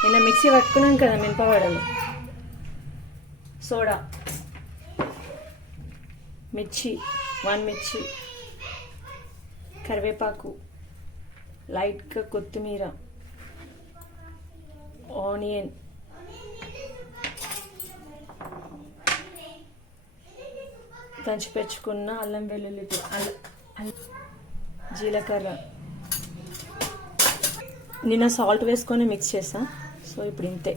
నిన్న మిక్సీ పట్టుకున్నాం కదా మినపవడలు, సోడా, మిర్చి 1 మిర్చి, కరివేపాకు, లైట్గా కొత్తిమీర, ఆనియన్, దంచి పెంచుకున్న అల్లం వెల్లుల్లి, జీలకర్ర. నిన్న సాల్ట్ వేసుకొని మిక్స్ చేసా, సో ఇప్పుడు ఇంతే.